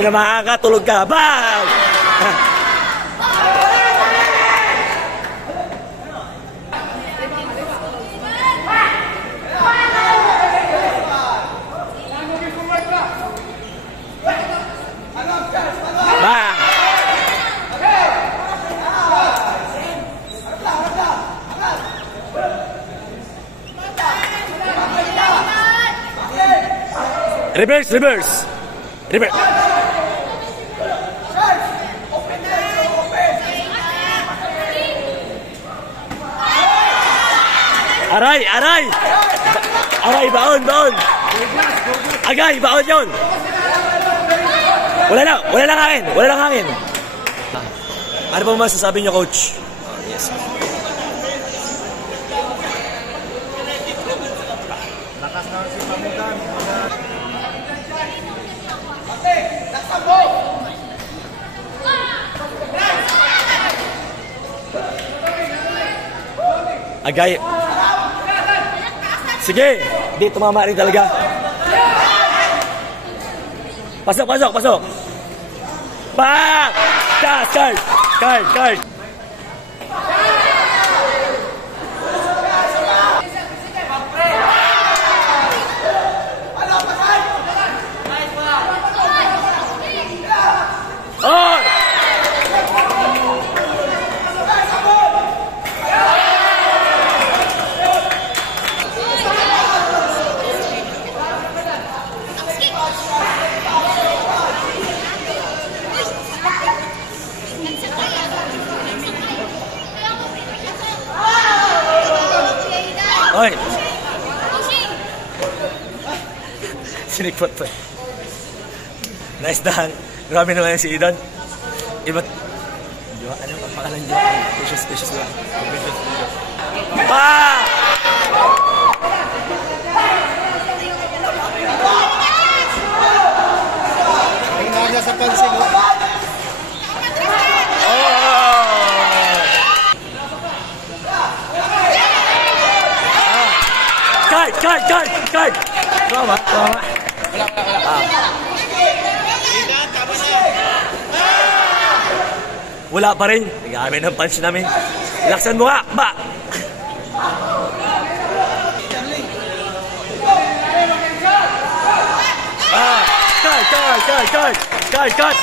tinamaan ka, tulog ka. Bang! Reverse, reverse. Reverse. Aray, aray. Aray, baon, baon. Agay, baon yun. Wala lang hangin. Wala lang hangin. Ano ba masasabi niyo, coach? Yes. Lakas na si Pamutan. Agay. Sige. Di, tumama rin talaga. Pasok, pasok, pasok. Bang! Das, card. Card, card. On! Oy! Sinikpot pa. Nice dahan. Grabe naman si Idon. Iba't... ano ang pangalan niya? Precious lang. Ah! Tingnan niya sa pansing. Card! Tama. Wala. Wala pa rin. Nagamit ng punch namin. Laksan mo nga! Ba! Card!